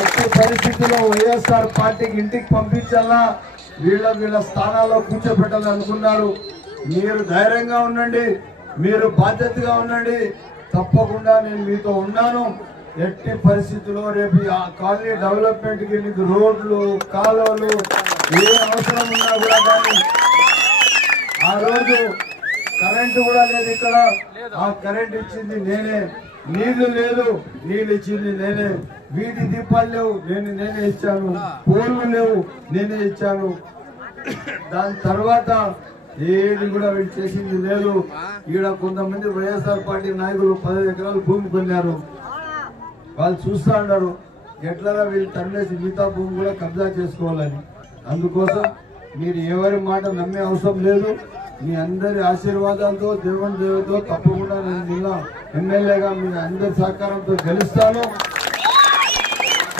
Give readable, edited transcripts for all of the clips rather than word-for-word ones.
ఎట్టి పరిస్థితుల్లో వైఎస్ఆర్ పార్టీకి ఇంటికి పంపించాలా, వీళ్ళ స్థానాల్లో కూర్చోబెట్టాలని అనుకున్నారు. మీరు ధైర్యంగా ఉండండి, మీరు బాధ్యతగా ఉండండి. తప్పకుండా నేను మీతో ఉన్నాను. ఎట్టి పరిస్థితుల్లో రేపు ఆ కాలనీ డెవలప్మెంట్ కి మీకు రోడ్లు, కాలువలు ఏ అవసరం ఉన్నా కూడా కానీ, ఆ రోజు కరెంటు కూడా లేదు ఇక్కడ, ఆ కరెంట్ ఇచ్చింది నేనే. నీళ్లు లేదు, నీళ్లు ఇచ్చింది నేనే. వీధి దీపాలు లేవు, నేనే ఇచ్చాను. పోల్లు లేవు, నేనే ఇచ్చాను. దాని తర్వాత ఏది కూడా వీళ్ళు చేసింది లేదు. ఈడ కొంతమంది వైఎస్ఆర్ పార్టీ నాయకులు 10 ఎకరాలు భూమి కొన్నారు. వాళ్ళు చూస్తా ఉన్నారు ఎట్లా వీళ్ళు తన్నేసి మిగతా భూమి కూడా కబ్జా చేసుకోవాలని. అందుకోసం మీరు ఎవరి మాట నమ్మే అవసరం లేదు. మీ అందరి ఆశీర్వాదాలతో, దేవుని దేవుడితో తప్పకుండా నేను నిన్న ఎమ్మెల్యేగా మీ అందరి సహకారంతో గెలుస్తాను.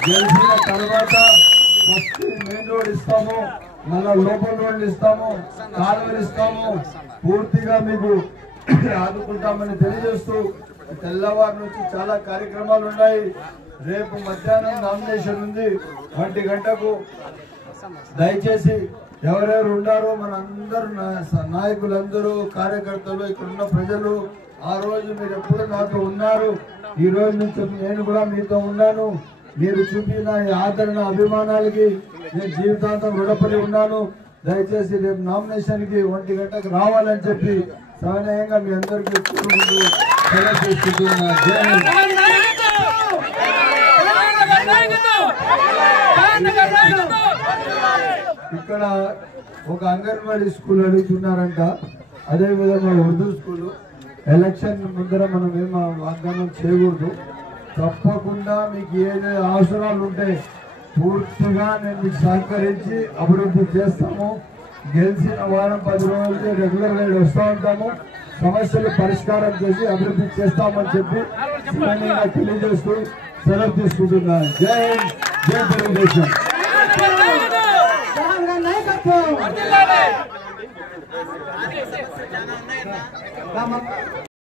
గెలిచిన తర్వాత ఫస్ట్ మెయిన్ రోడ్ ఇస్తాము, మళ్ళా లోపల రోడ్లు ఇస్తాము, కాలువలు ఇస్తాము, పూర్తిగా మీకు ఆదుకుంటామని తెలియజేస్తూ తెల్లవారు నుంచి చాలా కార్యక్రమాలు ఉన్నాయి. రేపు మధ్యాహ్నం నామినేషన్ ఉంది 1 గంటకు. దయచేసి ఎవరెవరు ఉన్నారో మన అందరు నాయకులందరూ, కార్యకర్తలు, ఇక్కడ ఉన్న ప్రజలు, ఆ రోజు మీరు ఎప్పుడు నాతో ఉన్నారు, ఈ రోజు నుంచి నేను కూడా మీతో ఉన్నాను. మీరు చూపిన ఆదరణ, అభిమానాలకి నేను జీవితాంతం రుణపడి ఉన్నాను. దయచేసి రేపు నామినేషన్ కి 1 గంటకు రావాలని చెప్పి సవినయంగా మీ అందరికీ ఇక్కడ ఒక అంగన్వాడీ స్కూల్ అడుగుతున్నారంట, అదే విధంగా ఉర్దూ స్కూల్. ఎలక్షన్ ముందర మనం ఏమో వాగ్దానం చేయకూడదు. తప్పకుండా మీకు ఏదైతే అవసరాలు ఉంటే పూర్తిగా నేను మీకు సహకరించి అభివృద్ధి చేస్తాము. గెలిచిన వారం 10 రోజులకి రెగ్యులర్ గా వస్తూ ఉంటాము. సమస్యలు పరిష్కారం చేసి అభివృద్ధి చేస్తామని చెప్పి తెలియజేస్తూ సెలవు తీసుకుంటున్నాను. జై హింద్, జై తెలుగుదేశం.